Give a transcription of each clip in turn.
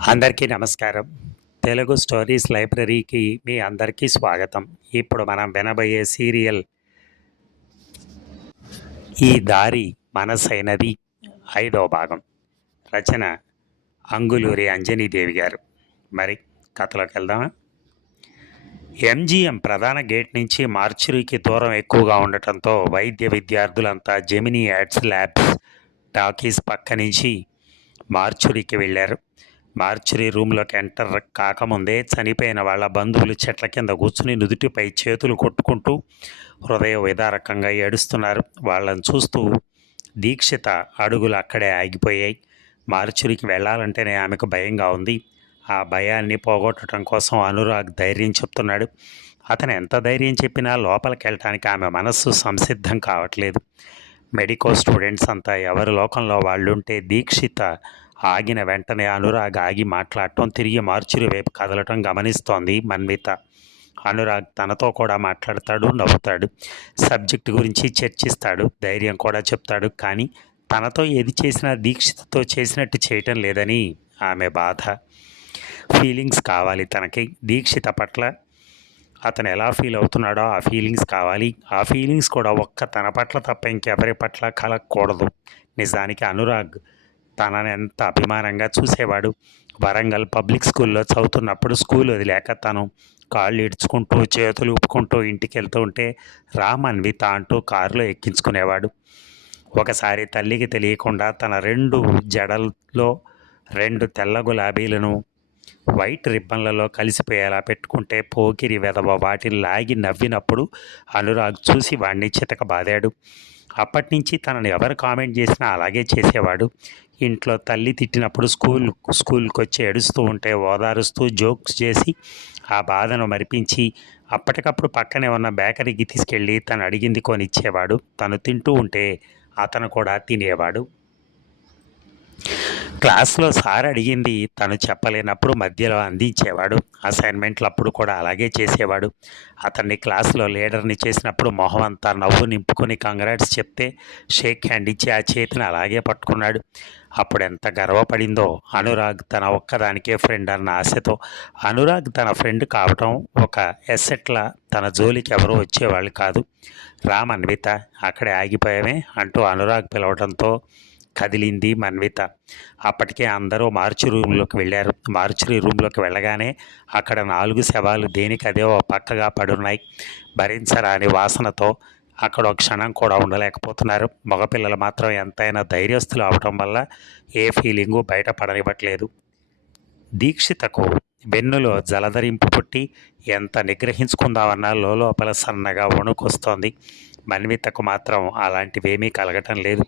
అందరికీ నమస్కారం. తెలుగు స్టోరీస్ లైబ్రరీకి మీ అందరికీ స్వాగతం. ఇప్పుడు మనం వినబోయే సీరియల్ ఈ దారి మనసైనది ఐదో భాగం. రచన అంగులూరి అంజనీదేవి గారు. మరి కథలోకి వెళ్దామా? ఎంజిఎం ప్రధాన గేట్ నుంచి మార్చురీకి దూరం ఎక్కువగా ఉండటంతో వైద్య విద్యార్థులంతా జెమినీ యాడ్స్ ల్యాబ్స్ టాకీస్ పక్క నుంచి మార్చురీకి వెళ్ళారు. మార్చురీ రూమ్లోకి ఎంటర్ కాకముందే చనిపోయిన వాళ్ళ బంధువులు చెట్ల కింద కూర్చుని నుదుటిపై చేతులు కొట్టుకుంటూ హృదయ విదారకంగా ఏడుస్తున్నారు. వాళ్ళని చూస్తూ దీక్షిత అడుగులు అక్కడే ఆగిపోయాయి. మార్చురికి వెళ్ళాలంటేనే ఆమెకు భయంగా ఉంది. ఆ భయాన్ని పోగొట్టడం కోసం అనురాగ్ ధైర్యం చెప్తున్నాడు. అతను ఎంత ధైర్యం చెప్పినా లోపలికి వెళ్ళటానికి ఆమె మనస్సు సంసిద్ధం కావట్లేదు. మెడికో స్టూడెంట్స్ అంతా ఎవరి లోకంలో వాళ్ళుంటే దీక్షిత ఆగిన వెంటనే అనురాగ్ ఆగి మాట్లాడటం తిరిగి మార్చురి వైపు కదలటం గమనిస్తోంది మన్విత. అనురాగ్ తనతో కూడా మాట్లాడతాడు నవ్వుతాడు. సబ్జెక్ట్ గురించి చర్చిస్తాడు ధైర్యం కూడా చెప్తాడు. కానీ తనతో ఏది చేసినా దీక్షితతో చేసినట్టు చేయటం లేదని ఆమె బాధ. ఫీలింగ్స్ కావాలి తనకి. దీక్షిత పట్ల అతను ఎలా ఫీల్ అవుతున్నాడో ఆ ఫీలింగ్స్ కావాలి. ఆ ఫీలింగ్స్ కూడా ఒక్క తన పట్ల తప్ప ఇంకెవరి పట్ల కలగకూడదు. నిజానికి అనురాగ్ తనని ఎంత అభిమానంగా చూసేవాడు. వరంగల్ పబ్లిక్ స్కూల్లో చదువుతున్నప్పుడు స్కూల్ వదిలేక తను కాళ్ళు ఇడ్చుకుంటూ చేతులు ఊపుకుంటూ ఇంటికి వెళ్తూ ఉంటే రామన్వి తా అంటూ కారులో ఎక్కించుకునేవాడు. ఒకసారి తల్లికి తెలియకుండా తన రెండు జడల్లో రెండు తెల్ల గులాబీలను వైట్ రిబ్బన్లలో కలిసిపోయేలా పెట్టుకుంటే పోకిరి వెదవ వాటిని లాగి నవ్వినప్పుడు అనురాగ్ చూసి వాణ్ణి చితక బాదాడు అప్పటి నుంచి తనని ఎవరు కామెంట్ చేసినా అలాగే చేసేవాడు. ఇంట్లో తల్లి తిట్టినప్పుడు స్కూల్ స్కూల్కి వచ్చి ఏడుస్తూ ఉంటే ఓదారుస్తూ జోక్స్ చేసి ఆ బాధను మరిపించి అప్పటికప్పుడు పక్కనే ఉన్న బేకరీకి తీసుకెళ్ళి తను అడిగింది కొనిచ్చేవాడు. తను తింటూ ఉంటే అతను కూడా తినేవాడు. క్లాస్లో సార్ అడిగింది తను చెప్పలేనప్పుడు మధ్యలో అందించేవాడు అసైన్మెంట్లు అప్పుడు కూడా అలాగే చేసేవాడు. అతన్ని క్లాసులో లీడర్ని చేసినప్పుడు మొహం అంతా నవ్వు నింపుకొని కంగ్రాట్స్ చెప్తే షేక్ హ్యాండ్ ఇచ్చి ఆ చేతిని అలాగే పట్టుకున్నాడు. అప్పుడు ఎంత గర్వపడిందో అనురాగ్ తన ఒక్కదానికే ఫ్రెండ్ అన్న ఆశతో. అనురాగ్ తన ఫ్రెండ్ కావటం ఒక ఎసెట్ల తన జోలికి ఎవరూ వచ్చేవాళ్ళు కాదు. రామ్ అన్విత అక్కడే ఆగిపోయామే అంటూ అనురాగ్ పిలవడంతో కదిలింది మన్విత. అప్పటికే అందరూ మార్చి రూమ్లోకి వెళ్ళారు. మార్చి రూమ్లోకి వెళ్ళగానే అక్కడ నాలుగు శవాలు దేనికి అదే ఓ పక్కగా పడున్నాయి. భరించరాని వాసనతో అక్కడ ఒక క్షణం కూడా ఉండలేకపోతున్నారు. మగపిల్లలు మాత్రం ఎంతైనా ధైర్యస్తులు అవటం వల్ల ఏ ఫీలింగు బయటపడనివ్వట్లేదు. దీక్షితకు వెన్నులో జలధరింపు పుట్టి ఎంత నిగ్రహించుకుందామన్నా లోపల సన్నగా వణుకొస్తోంది. మన్వితకు మాత్రం అలాంటివేమీ కలగటం లేదు.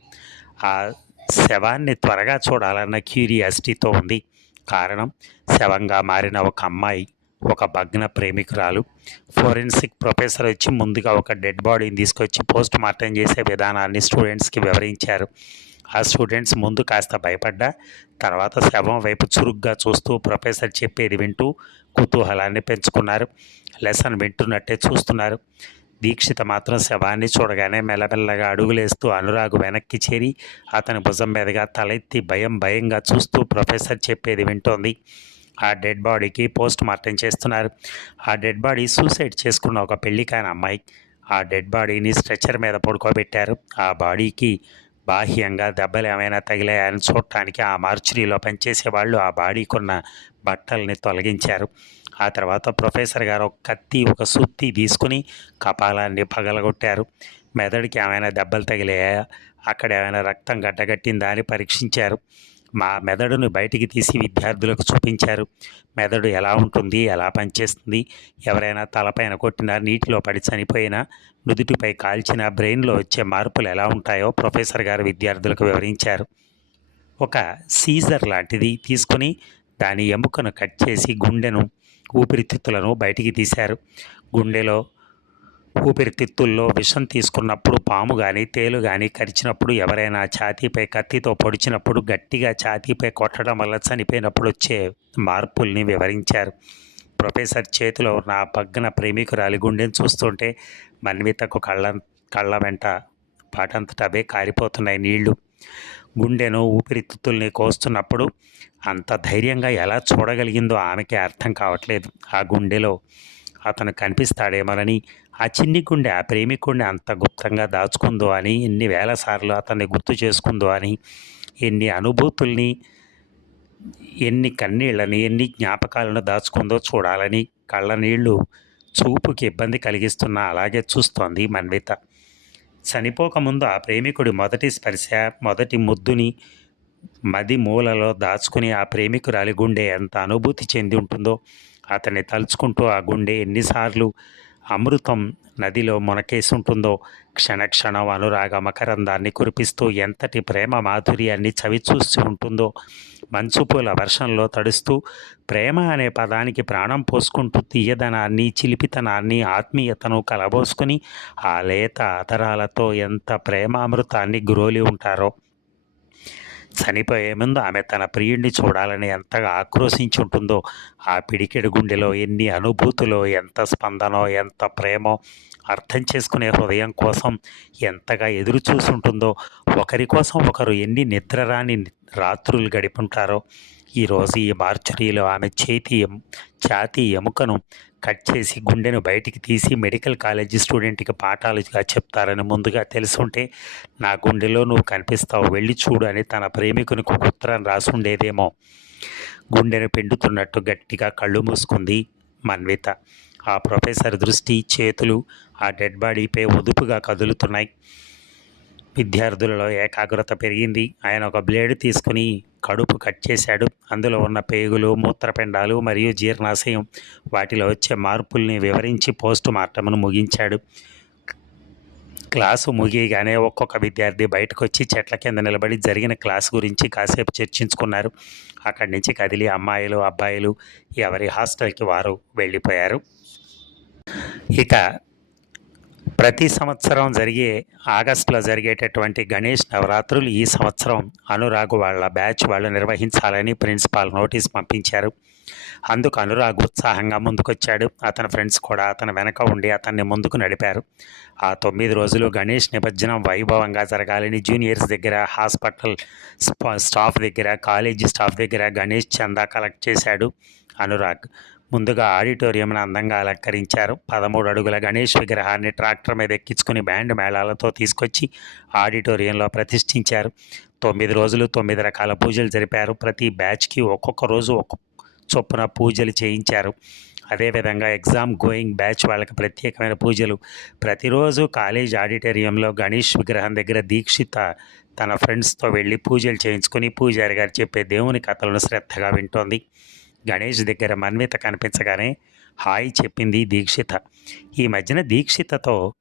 ఆ శవాన్ని త్వరగా చూడాలన్న క్యూరియాసిటీతో ఉంది. కారణం శవంగా మారిన ఒక అమ్మాయి ఒక భగ్న ప్రేమికురాలు. ఫోరెన్సిక్ ప్రొఫెసర్ వచ్చి ముందుగా ఒక డెడ్ బాడీని తీసుకొచ్చి పోస్ట్ మార్టం చేసే విధానాన్ని స్టూడెంట్స్కి వివరించారు. ఆ స్టూడెంట్స్ ముందు కాస్త భయపడ్డా తర్వాత శవం వైపు చురుగ్గా చూస్తూ ప్రొఫెసర్ చెప్పేది వింటూ కుతూహలాన్ని పెంచుకున్నారు. లెసన్ వింటున్నట్టే చూస్తున్నారు. దీక్షిత మాత్రం శవాన్ని చూడగానే మెల్లమెల్లగా అడుగులేస్తూ అనురాగు వెనక్కి చేరి అతని భుజం మీదుగా తలెత్తి భయం భయంగా చూస్తూ ప్రొఫెసర్ చెప్పేది వింటోంది. ఆ డెడ్ బాడీకి పోస్ట్ మార్టం చేస్తున్నారు. ఆ డెడ్ బాడీ సూసైడ్ చేసుకున్న ఒక పెళ్ళికాని అమ్మాయి. ఆ డెడ్ బాడీని స్ట్రెచర్ మీద పడుకోబెట్టారు. ఆ బాడీకి బాహ్యంగా దెబ్బలు ఏమైనా తగిలాయని చూడటానికి ఆ మార్చురీలో పనిచేసే వాళ్ళు ఆ బాడీకున్న బట్టల్ని తొలగించారు. ఆ తర్వాత ప్రొఫెసర్ గారు ఒక కత్తి ఒక సుత్తి తీసుకుని కపాలాన్ని పగలగొట్టారు. మెదడుకి ఏమైనా దెబ్బలు తగిలాయా? అక్కడ ఏమైనా రక్తం గడ్డగట్టిందా అని పరీక్షించారు. మా మెదడును బయటికి తీసి విద్యార్థులకు చూపించారు. మెదడు ఎలా ఉంటుంది? ఎలా పనిచేస్తుంది? ఎవరైనా తలపైన కొట్టినా నీటిలో పడి చనిపోయినా నుదుటిపై కాల్చిన బ్రెయిన్లో వచ్చే మార్పులు ఎలా ఉంటాయో ప్రొఫెసర్ గారు విద్యార్థులకు వివరించారు. ఒక సీజర్ లాంటిది తీసుకుని దాని ఎముకను కట్ చేసి గుండెను ఊపిరితిత్తులను బయటికి తీశారు. గుండెలో ఊపిరితిత్తుల్లో విషం తీసుకున్నప్పుడు పాము కానీ తేలు కానీ కరిచినప్పుడు ఎవరైనా ఛాతీపై కత్తితో పొడిచినప్పుడు గట్టిగా ఛాతీపై కొట్టడం వల్ల చనిపోయినప్పుడు వచ్చే మార్పుల్ని వివరించారు. ప్రొఫెసర్ చేతిలో ఉన్న ఆ పగ్గన ప్రేమికురాలి గుండెను చూస్తుంటే మన్వితకు కళ్ళ కళ్ళ వెంట పాటంతటవే కారిపోతున్నాయి నీళ్ళు. గుండెను ఊపిరితిత్తుల్ని కోస్తున్నప్పుడు అంత ధైర్యంగా ఎలా చూడగలిగిందో ఆమెకి అర్థం కావట్లేదు. ఆ గుండెలో అతను కనిపిస్తాడేమోనని ఆ చిన్ని గుండె ఆ ప్రేమికుడిని అంత గుప్తంగా దాచుకుందో అని ఎన్ని వేల సార్లు అతన్ని గుర్తు చేసుకుందో అని ఎన్ని అనుభూతుల్ని ఎన్ని కన్నీళ్ళని ఎన్ని జ్ఞాపకాలను దాచుకుందో చూడాలని కళ్ళ నీళ్ళు చూపుకి ఇబ్బంది కలిగిస్తున్నా అలాగే చూస్తోంది మన్విత. చనిపోకముందు ఆ ప్రేమికుడి మొదటి స్పర్శ మొదటి ముద్దుని మది మూలలో దాచుకుని ఆ ప్రేమికురాలి గుండె ఎంత అనుభూతి చెంది ఉంటుందో అతన్ని తలుచుకుంటూ ఆ గుండె ఎన్నిసార్లు అమృతం నదిలో మునకేసి ఉంటుందో క్షణక్షణం అనురాగ మకరందాన్ని కురిపిస్తూ ఎంతటి ప్రేమ మాధుర్యాన్ని చవిచూస్తూ ఉంటుందో మంచు పూల వర్షంలో తడుస్తూ ప్రేమ అనే పదానికి ప్రాణం పోసుకుంటూ తీయదనాన్ని చిలిపితనాన్ని ఆత్మీయతను కలబోసుకుని ఆ లేత అతరాలతో ఎంత ప్రేమామృతాన్ని గురోలి ఉంటారో చనిపోయే ముందు ఆమె తన ప్రియుడిని చూడాలని ఎంతగా ఆక్రోశించి ఉంటుందో ఆ పిడికెడు గుండెలో ఎన్ని అనుభూతులో ఎంత స్పందనో ఎంత ప్రేమో అర్థం చేసుకునే హృదయం కోసం ఎంతగా ఎదురు చూసుంటుందో ఒకరి కోసం ఒకరు ఎన్ని నిద్రరాని రాత్రులు గడిపుంటారో ఈరోజు ఈ మార్చురీలో ఆమె చేతి ఎం- ఎముకను కట్ చేసి గుండెను బయటికి తీసి మెడికల్ కాలేజీ స్టూడెంట్కి పాఠాలుగా చెప్తారని ముందుగా తెలుసుంటే నా గుండెలో నువ్వు కనిపిస్తావు వెళ్ళి చూడు అని తన ప్రేమికునికి ఒక ఉత్తరం రాసుండేదేమో. గుండెను పెండుతున్నట్టు గట్టిగా కళ్ళు మూసుకుంది మన్విత. ఆ ప్రొఫెసర్ దృష్టి చేతులు ఆ డెడ్ బాడీపై ఒదుపుగా కదులుతున్నాయి. విద్యార్థులలో ఏకాగ్రత పెరిగింది. ఆయన ఒక బ్లేడ్ తీసుకుని కడుపు కట్ చేశాడు. అందులో ఉన్న పేగులు మూత్రపిండాలు మరియు జీర్ణాశయం వాటిలో వచ్చే మార్పుల్ని వివరించి పోస్ట్ మార్టంను ముగించాడు. క్లాసు ముగియగానే ఒక్కొక్క విద్యార్థి బయటకు వచ్చి చెట్ల కింద నిలబడి జరిగిన క్లాస్ గురించి కాసేపు చర్చించుకున్నారు. అక్కడి నుంచి కదిలి అమ్మాయిలు అబ్బాయిలు ఎవరి హాస్టల్కి వారు వెళ్ళిపోయారు. ఇక ప్రతి సంవత్సరం జరిగే ఆగస్టులో జరిగేటటువంటి గణేష్ నవరాత్రులు ఈ సంవత్సరం అనురాగ్ వాళ్ళ బ్యాచ్ వాళ్ళు నిర్వహించాలని ప్రిన్సిపాల్ నోటీస్ పంపించారు. అందుకు అనురాగ్ ఉత్సాహంగా ముందుకొచ్చాడు. అతని ఫ్రెండ్స్ కూడా అతని వెనక ఉండి అతన్ని ముందుకు నడిపారు. ఆ తొమ్మిది రోజులు గణేష్ నిమజ్జనం వైభవంగా జరగాలని జూనియర్స్ దగ్గర హాస్పిటల్ స్టాఫ్ దగ్గర కాలేజీ స్టాఫ్ దగ్గర గణేష్ చందా కలెక్ట్ చేశాడు అనురాగ్. ముందుగా ఆడిటోరియంను అందంగా అలంకరించారు. పదమూడు అడుగుల గణేష్ విగ్రహాన్ని ట్రాక్టర్ మీద ఎక్కించుకుని బ్యాండ్ మేళాలతో తీసుకొచ్చి ఆడిటోరియంలో ప్రతిష్ఠించారు. తొమ్మిది రోజులు తొమ్మిది రకాల పూజలు జరిపారు. ప్రతి బ్యాచ్కి ఒక్కొక్క రోజు ఒక్కొక్క చొప్పున పూజలు చేయించారు. అదేవిధంగా ఎగ్జామ్ గోయింగ్ బ్యాచ్ వాళ్ళకి ప్రత్యేకమైన పూజలు. ప్రతిరోజు కాలేజ్ ఆడిటోరియంలో గణేష్ విగ్రహం దగ్గర దీక్షిత తన ఫ్రెండ్స్తో వెళ్ళి పూజలు చేయించుకుని పూజారి గారు చెప్పే దేవుని కథలను శ్రద్ధగా వింటోంది. గణేష్ దగ్గర మన్విత కనిపించగానే హాయ్ చెప్పింది దీక్షిత. ఈ మధ్యన దీక్షితతో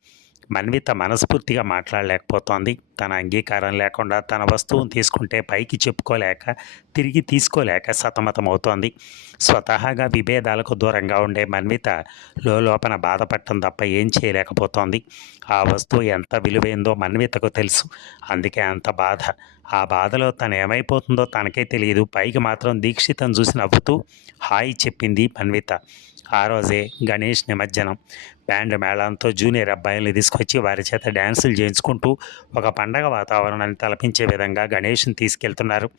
మన్విత మనస్ఫూర్తిగా మాట్లాడలేకపోతోంది. తన అంగీకారం లేకుండా తన వస్తువును తీసుకుంటే పైకి చెప్పుకోలేక తిరిగి తీసుకోలేక సతమతమవుతోంది. స్వతహాగా విభేదాలకు దూరంగా ఉండే మన్విత లోపన బాధపడటం తప్ప ఏం చేయలేకపోతోంది. ఆ వస్తువు ఎంత విలువైందో మన్వితకు తెలుసు. అందుకే అంత బాధ. ఆ బాధలో తను ఏమైపోతుందో తనకే తెలియదు. పైకి మాత్రం దీక్షితం చూసి నవ్వుతూ హాయ్ చెప్పింది మన్విత. ఆ రోజే గణేష్ నిమజ్జనం. బ్యాండ్ మేళంతో జూనియర్ అబ్బాయిల్ని తీసుకొచ్చి వారి చేత డ్యాన్సులు చేయించుకుంటూ ఒక పండగ వాతావరణాన్ని తలపించే విధంగా గణేష్ని తీసుకెళ్తున్నారు.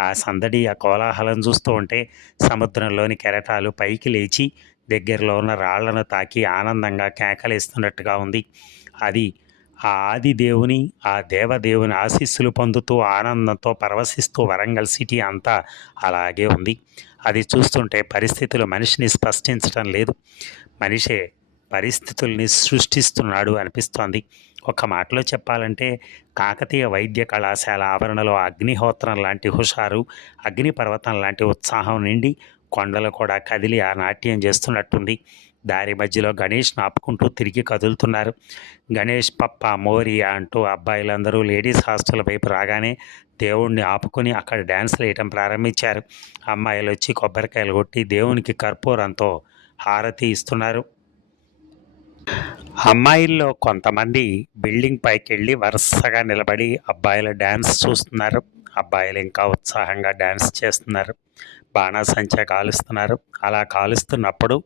ఆ సందడి ఆ కోలాహలం చూస్తూ ఉంటే సముద్రంలోని కెరటాలు పైకి లేచి దగ్గరలో ఉన్న రాళ్ళను తాకి ఆనందంగా కేకలేస్తున్నట్టుగా ఉంది. అది ఆ ఆది దేవుని ఆ దేవదేవుని ఆశీస్సులు పొందుతూ ఆనందంతో పరవశిస్తూ వరంగల్ సిటీ అంతా అలాగే ఉంది. అది చూస్తుంటే పరిస్థితులు మనిషిని స్పష్టించడం లేదు. మనిషే పరిస్థితుల్ని సృష్టిస్తున్నాడు అనిపిస్తోంది. ఒక మాటలో చెప్పాలంటే కాకతీయ వైద్య కళాశాల ఆవరణలో అగ్నిహోత్రం లాంటి హుషారు అగ్నిపర్వతం లాంటి ఉత్సాహం నిండి కొండలు కూడా కదిలి ఆ నాట్యం చేస్తున్నట్టుంది. దారి మధ్యలో గణేష్ ఆపుకుంటూ తిరిగి కదులుతున్నారు. గణేష్ పప్ప మోరియా అంటూ అబ్బాయిలందరూ లేడీస్ హాస్టల్ వైపు రాగానే దేవుణ్ణి ఆపుకొని అక్కడ డ్యాన్స్లు వేయటం ప్రారంభించారు. అమ్మాయిలు వచ్చి కొబ్బరికాయలు కొట్టి దేవునికి కర్పూరంతో హారతి ఇస్తున్నారు. అమ్మాయిల్లో కొంతమంది బిల్డింగ్ పైకి వెళ్ళి వరుసగా నిలబడి అబ్బాయిల డ్యాన్స్ చూస్తున్నారు. అబ్బాయిలు ఇంకా ఉత్సాహంగా డ్యాన్స్ చేస్తున్నారు. బాణాసంచా కాలుస్తున్నారు. అలా కాలుస్తున్నప్పుడు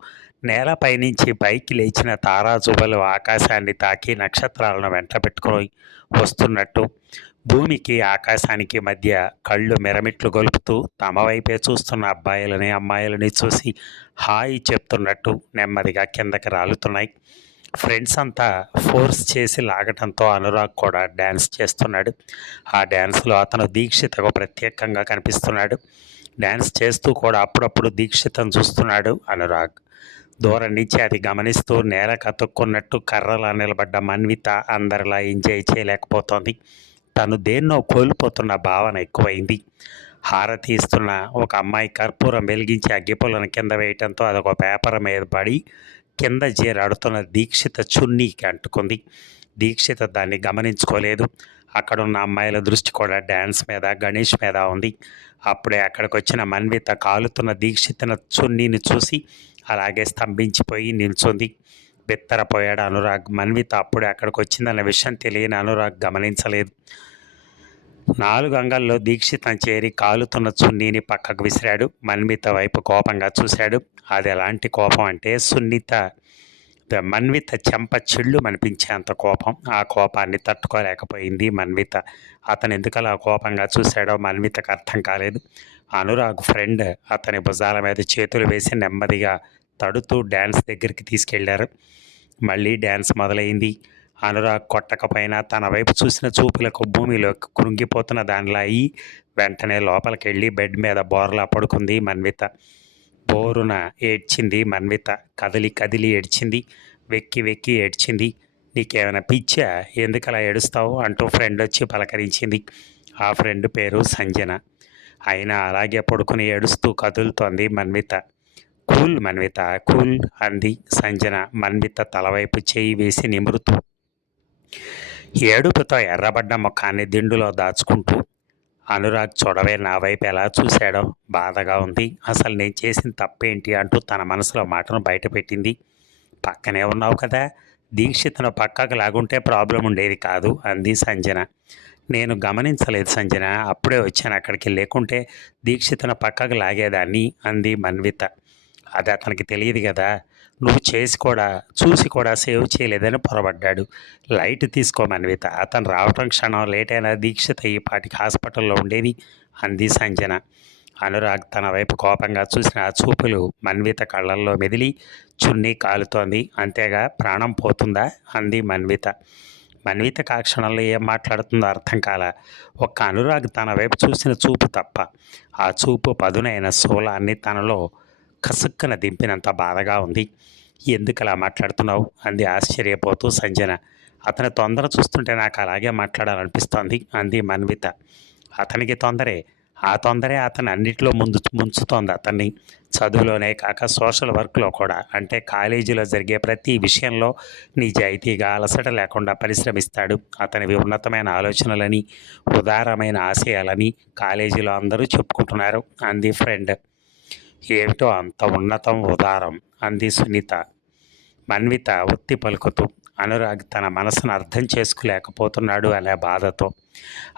నేలపై నుంచి పైకి లేచిన తారాజువలు ఆకాశాన్ని తాకి నక్షత్రాలను వెంట పెట్టుకొని వస్తున్నట్టు భూమికి ఆకాశానికి మధ్య కళ్ళు మిరమిట్లు గొలుపుతూ తమ వైపే చూస్తున్న అబ్బాయిలని అమ్మాయిలని చూసి హాయి చెప్తున్నట్టు నెమ్మదిగా కిందకి రాలుతున్నాయి. ఫ్రెండ్స్ అంతా ఫోర్స్ చేసి లాగటంతో అనురాగ్ కూడా డ్యాన్స్ చేస్తున్నాడు. ఆ డ్యాన్స్లో అతను దీక్షితకు ప్రత్యేకంగా కనిపిస్తున్నాడు. డ్యాన్స్ చేస్తూ కూడా అప్పుడప్పుడు దీక్షితను చూస్తున్నాడు అనురాగ్. దూరం నుంచి అది గమనిస్తూ నేల కతుక్కున్నట్టు కర్రలా నిలబడ్డ మన్విత అందరిలా ఎంజాయ్ చేయలేకపోతోంది. తను దేన్నో కోల్పోతున్న భావన ఎక్కువైంది. హారతి ఇస్తున్న ఒక అమ్మాయి కర్పూరం వెలిగించి అగ్గిపుల్లను కింద వేయటంతో అదొక పేపర్ మీద పడి కింద చేరాడుతున్న దీక్షిత చున్నీకి అంటుకుంది. దీక్షిత దాన్ని గమనించుకోలేదు. అక్కడున్న అమ్మాయిల దృష్టి కూడా డ్యాన్స్ మీద గణేష్ మీద ఉంది. అప్పుడే అక్కడికి వచ్చిన మన్విత కాలుతున్న దీక్షితన చున్నీని చూసి అలాగే స్తంభించిపోయి నిల్చుంది. బిత్తరపోయాడు అనురాగ్. మన్విత అప్పుడే అక్కడికి వచ్చిందన్న విషయం తెలియని అనురాగ్ గమనించలేదు. నాలుగు అంగల్లో దీక్షితం చేరి కాలుతున్న చున్నీని పక్కకు విసిరాడు. మన్విత వైపు కోపంగా చూశాడు. అది ఎలాంటి కోపం అంటే సున్నిత మన్విత చెంప చెళ్ళు మనిపించేంత కోపం. ఆ కోపాన్ని తట్టుకోలేకపోయింది మన్విత అతను ఎందుకలా కోపంగా చూశాడో మన్వితకు అర్థం కాలేదు. అనురాగ్ ఫ్రెండ్ అతని భుజాల మీద చేతులు వేసి నెమ్మదిగా తడుతూ డ్యాన్స్ దగ్గరికి తీసుకెళ్ళారు. మళ్ళీ డ్యాన్స్ మొదలైంది. అనురాగ్ కొట్టకపోయినా తన వైపు చూసిన చూపులకు భూమిలో కృంగిపోతున్న దానిలా అయి వెంటనే లోపలికి వెళ్ళి బెడ్ మీద బోర్లా పడుకుంది మన్విత. బోరున ఏడ్చింది మన్విత. కదిలి కదిలి ఏడ్చింది. వెక్కి వెక్కి ఏడ్చింది. నీకేమైనా పిచ్చా? ఎందుకలా ఏడుస్తావు? అంటూ ఫ్రెండ్ వచ్చి పలకరించింది. ఆ ఫ్రెండ్ పేరు సంజన. అయినా అలాగే పడుకుని ఏడుస్తూ కదులుతోంది మన్విత. కూల్ మన్విత కూల్ అంది సంజన. మన్విత తలవైపు చేయి వేసి నిమురుతూ ఏడుపుతో ఎర్రబడ్డ ముఖాన్ని దిండులో దాచుకుంటూ అనురాగ్ చూడవే నా వైపు ఎలా చూశాడో బాధగా ఉంది. అసలు నేను చేసిన తప్పేంటి అంటూ తన మనసులో మాటను బయటపెట్టింది. పక్కనే ఉన్నావు కదా దీక్షితను పక్కకు లాగుంటే ప్రాబ్లం ఉండేది కాదు అంది సంజన. నేను గమనించలేదు సంజన అప్పుడే వచ్చాను అక్కడికి లేకుంటే దీక్షితను పక్కకు లాగేదాన్ని అంది మన్విత. అది అతనికి తెలియదు కదా నువ్వు చేసి కూడా చూసి కూడా సేవ్ చేయలేదని పొరబడ్డాడు. లైట్ తీసుకో మన్విత అతను రావటం క్షణం లేట్ అయినా దీక్షిత ఈ పాటికి హాస్పిటల్లో ఉండేది అంది సంజన. అనురాగ్ తన వైపు కోపంగా చూసిన ఆ చూపులు మన్విత కళ్ళల్లో మెదిలి చున్నీ కాలుతోంది. అంతేగా ప్రాణం పోతుందా? అంది మన్విత. మన్విత ఆ క్షణంలో ఏం మాట్లాడుతుందో అర్థం కాల. ఒక్క అనురాగ్ తన వైపు చూసిన చూపు తప్ప. ఆ చూపు పదునైన శూలాన్ని తనలో కసుక్కన దింపినంత బాధగా ఉంది. ఎందుకు అలా మాట్లాడుతున్నావు? అంది ఆశ్చర్యపోతూ సంజన. అతని తొందర చూస్తుంటే నాకు అలాగే మాట్లాడాలనిపిస్తోంది అంది మన్విత. అతనికి తొందరే. ఆ తొందరే అతను అన్నిట్లో ముందు ముంచుతోంది అతన్ని. చదువులోనే కాక సోషల్ వర్క్లో కూడా. అంటే కాలేజీలో జరిగే ప్రతి విషయంలో నిజాయితీగా అలసట లేకుండా పరిశ్రమిస్తాడు. అతనివి ఉన్నతమైన ఆలోచనలని ఉదారమైన ఆశయాలని కాలేజీలో అందరూ చెప్పుకుంటున్నారు అంది ఫ్రెండ్. ఏమిటో అంత ఉన్నతం ఉదారం అంది సునీత. మన్విత ఒత్తి పలుకుతూ అనురాగ్ తన మనసును అర్థం చేసుకోలేకపోతున్నాడు అనే బాధతో.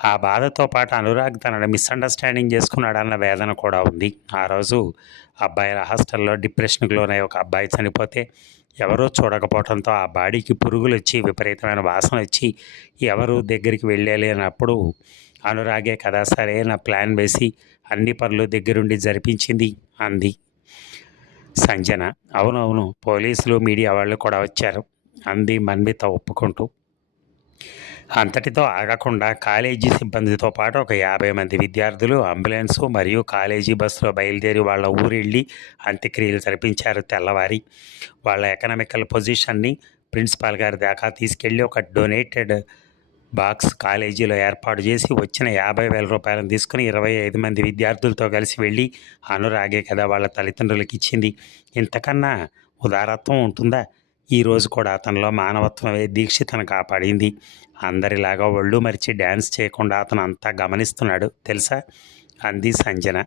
ఆ బాధతో పాటు అనురాగ్ తనని మిస్అండర్స్టాండింగ్ చేసుకున్నాడన్న వేదన కూడా ఉంది. ఆ రోజు అబ్బాయిల హాస్టల్లో డిప్రెషన్కి లోనే ఒక అబ్బాయి చనిపోతే ఎవరూ చూడకపోవడంతో ఆ బాడీకి పురుగులు వచ్చి విపరీతమైన వాసన వచ్చి ఎవరు దగ్గరికి వెళ్ళాలి అన్నప్పుడు అనురాగే కదా నా ప్లాన్ వేసి అన్ని పనులు దగ్గరుండి జరిపించింది. అంది. సంజన అవునవును పోలీసులు మీడియా వాళ్ళు కూడా వచ్చారు అంది మన్విత ఒప్పుకుంటూ. అంతటితో ఆగకుండా కాలేజీ సిబ్బందితో పాటు ఒక యాభై మంది విద్యార్థులు అంబులెన్సు మరియు కాలేజీ బస్సులో బయలుదేరి వాళ్ళ ఊరెళ్ళి అంత్యక్రియలు జరిపించారు తెల్లవారి. వాళ్ళ ఎకనామికల్ పొజిషన్ని ప్రిన్సిపాల్ గారి దాకా తీసుకెళ్ళి ఒక డొనేటెడ్ బాక్స్ కాలేజీలో ఏర్పాటు చేసి వచ్చిన యాభై వేల రూపాయలను తీసుకుని ఇరవై ఐదు మంది విద్యార్థులతో కలిసి వెళ్ళి అనురాగే కదా వాళ్ళ తల్లిదండ్రులకి ఇచ్చింది. ఇంతకన్నా ఉదారత్వం ఉంటుందా? ఈరోజు కూడా అతనిలో మానవత్వమే దీక్షితను కాపాడింది. అందరిలాగా ఒళ్ళు మరిచి డ్యాన్స్ చేయకుండా అతను అంతా గమనిస్తున్నాడు. తెలుసా? అంది సంజన.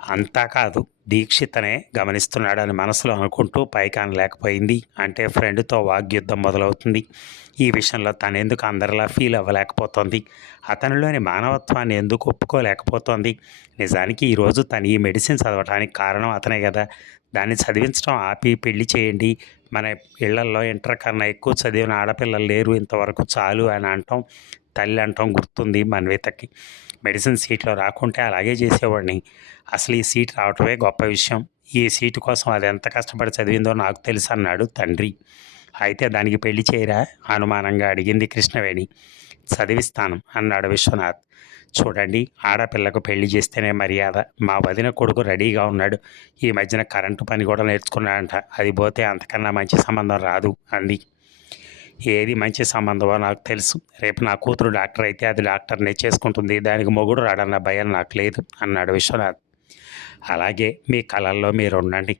అంతా కాదు దీక్షితనే గమనిస్తున్నాడు అని మనసులో అనుకుంటూ పైకాన్ లేకపోయింది. అంటే ఫ్రెండ్తో వాగ్యుద్ధం మొదలవుతుంది. ఈ విషయంలో తనెందుకు అందరిలా ఫీల్ అవ్వలేకపోతోంది? అతనిలోని మానవత్వాన్ని ఎందుకు ఒప్పుకోలేకపోతోంది? నిజానికి ఈరోజు తను ఈ మెడిసిన్ చదవడానికి కారణం అతనే కదా దాన్ని చదివించడం ఆపి పెళ్ళి చేయండి. మన ఇళ్ళల్లో ఇంటర్ కన్నా ఎక్కువ చదివిన ఆడపిల్లలు లేరు ఇంతవరకు చాలు అని అంటాం. తల్లి అంటాం గుర్తుంది మన్వితకి. మెడిసిన్ సీట్లో రాకుంటే అలాగే చేసేవాడిని. అసలు ఈ సీట్ రావటమే గొప్ప విషయం. ఈ సీటు కోసం అది ఎంత కష్టపడి చదివిందో నాకు తెలుసు అన్నాడు తండ్రి. అయితే దానికి పెళ్ళి చేయరా? అనుమానంగా అడిగింది కృష్ణవేణి. చదివిస్తాను అన్నాడు విశ్వనాథ్. చూడండి ఆడపిల్లకు పెళ్ళి చేస్తేనే మర్యాద. మా వదిన కొడుకు రెడీగా ఉన్నాడు. ఈ మధ్యన కరెంటు పని కూడా నేర్చుకున్నాడంట. అది పోతే అంతకన్నా మంచి సంబంధం రాదు అంది. ఏది మంచి సంబంధమో నాకు తెలుసు. రేపు నా కూతురు డాక్టర్ అయితే అది డాక్టర్నే చేసుకుంటుంది. దానికి మొగుడు రాడన్న భయం నాకు లేదు అన్నాడు విశ్వనాథ్. అలాగే మీ కళల్లో మీరు ఉండండి.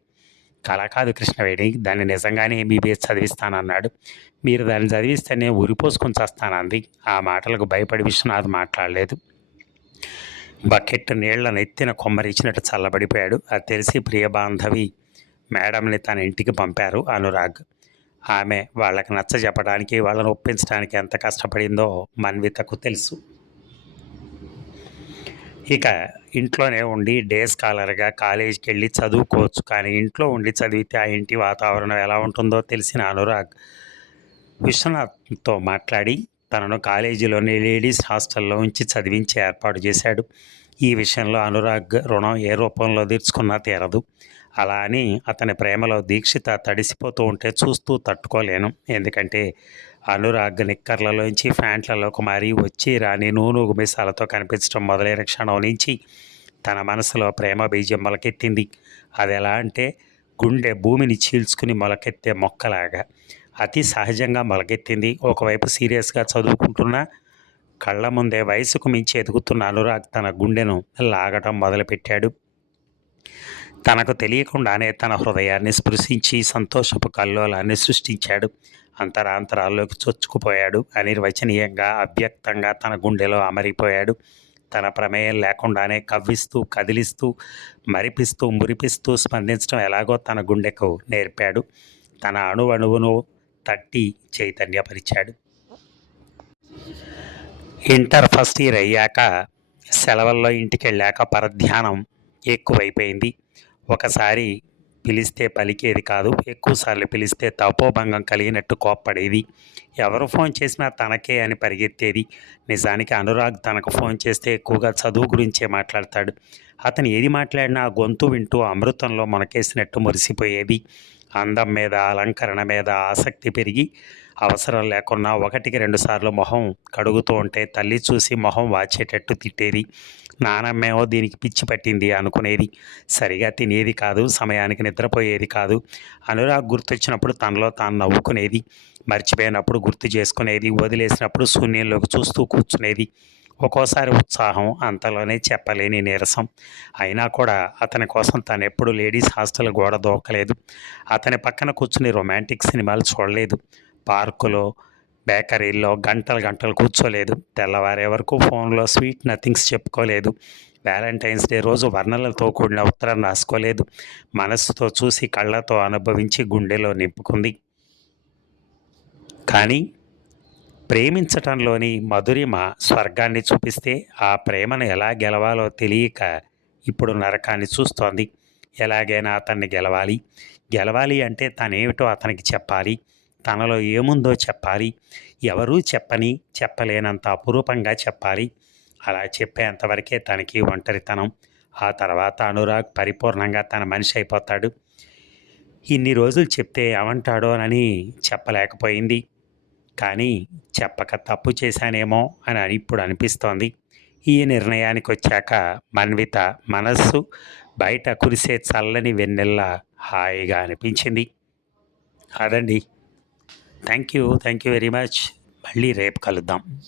కళ కాదు కృష్ణవేణి దాన్ని నిజంగానే ఎంబీబీఎస్ చదివిస్తానన్నాడు. మీరు దాన్ని చదివిస్తే నేను ఉరిపోసుకొని చేస్తానంది. ఆ మాటలకు భయపడి విశ్వనాథ్ మాట్లాడలేదు. బకెట్ నీళ్ళను ఎత్తిన కొమ్మరిచ్చినట్టు చల్లబడిపోయాడు. అది తెలిసి ప్రియ బాంధవి మేడంని తన ఇంటికి పంపారు అనురాగ్. ఆమె వాళ్ళకి నచ్చ చెప్పడానికి వాళ్ళని ఒప్పించడానికి ఎంత కష్టపడిందో మన్వితకు తెలుసు. ఇక ఇంట్లోనే ఉండి డే స్కాలర్గా కాలేజీకి వెళ్ళి చదువుకోవచ్చు. కానీ ఇంట్లో ఉండి చదివితే ఆ ఇంటి వాతావరణం ఎలా ఉంటుందో తెలిసిన అనురాగ్ విశ్వనాథ్తో మాట్లాడి తనను కాలేజీలోని లేడీస్ హాస్టల్లో ఉంచి చదివించి ఏర్పాటు చేశాడు. ఈ విషయంలో అనురాగ్ రుణం ఏ రూపంలో తీర్చుకున్నా తీరదు. అలా అని అతని ప్రేమలో దీక్షిత తడిసిపోతూ ఉంటే చూస్తూ తట్టుకోలేను. ఎందుకంటే అనురాగ్ నిక్కర్లలోంచి ఫ్యాంట్లలోకి మారి వచ్చి రాని నూనె మిసాలతో కనిపించడం మొదలైన క్షణం నుంచి తన మనసులో ప్రేమ బీజం మొలకెత్తింది. అది ఎలా అంటే గుండె భూమిని చీల్చుకుని మొలకెత్తే మొక్కలాగా. అతి సహజంగా మొలకెత్తింది. ఒకవైపు సీరియస్గా చదువుకుంటున్న కళ్ళ ముందే వయసుకు మించి ఎదుగుతున్న అనురాగ్ తన గుండెను లాగటం మొదలుపెట్టాడు. తనకు తెలియకుండానే తన హృదయాన్ని స్పృశించి సంతోషపు కల్లోలాన్ని సృష్టించాడు. అంతరాంతరాల్లోకి చొచ్చుకుపోయాడు అనిర్వచనీయంగా అవ్యక్తంగా తన గుండెలో అమరిపోయాడు. తన ప్రమేయం లేకుండానే కవ్విస్తూ కదిలిస్తూ మరిపిస్తూ మురిపిస్తూ స్పందించడం ఎలాగో తన గుండెకు నేర్పాడు. తన అణువణువును తట్టి చైతన్యపరిచాడు. ఇంటర్ ఫస్ట్ ఇయర్ అయ్యాక సెలవుల్లో ఇంటికి వెళ్ళాక పరధ్యానం ఎక్కువైపోయింది. ఒకసారి పిలిస్తే పలికేది కాదు ఎక్కువసార్లు పిలిస్తే తపోభంగం కలిగినట్టు కోప్పడేది. ఎవరు ఫోన్ చేసినా తనకే అని పరిగెత్తేది. నిజానికి అనురాగ్ తనకు ఫోన్ చేస్తే ఎక్కువగా చదువు గురించే మాట్లాడతాడు. అతను ఏది మాట్లాడినా గొంతు వింటూ అమృతంలో మొనకేసినట్టు మురిసిపోయేది. అందం మీద అలంకరణ మీద ఆసక్తి పెరిగి అవసరం లేకున్నా ఒకటికి రెండుసార్లు మొహం కడుగుతూ ఉంటే తల్లి చూసి మొహం వాచేటట్టు తిట్టేది. నానమ్మేమో దీనికి పిచ్చి పట్టింది అనుకునేది. సరిగా తినేది కాదు సమయానికి నిద్రపోయేది కాదు. అనురాగ్ గుర్తొచ్చినప్పుడు తనలో తాను నవ్వుకునేది. మర్చిపోయినప్పుడు గుర్తు చేసుకునేది. వదిలేసినప్పుడు శూన్యంలోకి చూస్తూ కూర్చునేది. ఒక్కోసారి ఉత్సాహం అంతలోనే చెప్పలేని నీరసం. అయినా కూడా అతని కోసం తను ఎప్పుడు లేడీస్ హాస్టల్ గోడ దూకలేదు. అతని పక్కన కూర్చుని రొమాంటిక్ సినిమాలు చూడలేదు. పార్కులో బేకరీల్లో గంటలు గంటలు కూర్చోలేదు. తెల్లవారే వరకు ఫోన్లో స్వీట్ నథింగ్స్ చెప్పుకోలేదు. వ్యాలంటైన్స్ డే రోజు వర్ణలతో కూడిన ఉత్తరం రాసుకోలేదు. మనస్సుతో చూసి కళ్ళతో అనుభవించి గుండెలో నింపుకుంది. కానీ ప్రేమించటంలోని మధురిమ స్వర్గాన్ని చూపిస్తే ఆ ప్రేమను ఎలా గెలవాలో తెలియక ఇప్పుడు నరకాన్ని చూస్తోంది. ఎలాగైనా అతన్ని గెలవాలి. గెలవాలి అంటే తనేమిటో అతనికి చెప్పాలి. తనలో ఏముందో చెప్పాలి. ఎవరూ చెప్పని చెప్పలేనంత అపురూపంగా చెప్పాలి. అలా చెప్పేంతవరకే తనకి ఒంటరితనం. ఆ తర్వాత అనురాగ్ పరిపూర్ణంగా తన మనిషి అయిపోతాడు. ఇన్ని రోజులు చెప్తే ఏమంటాడోనని చెప్పలేకపోయింది. కానీ చెప్పక తప్పు చేశానేమో అని ఇప్పుడు అనిపిస్తోంది. ఈ నిర్ణయానికి వచ్చాక మన్విత మనస్సు బయట కురిసే చల్లని వెన్నెల్లా హాయిగా అనిపించింది. అదండి. Thank you thank you very much. మళ్ళీ రేపు కలుద్దాం.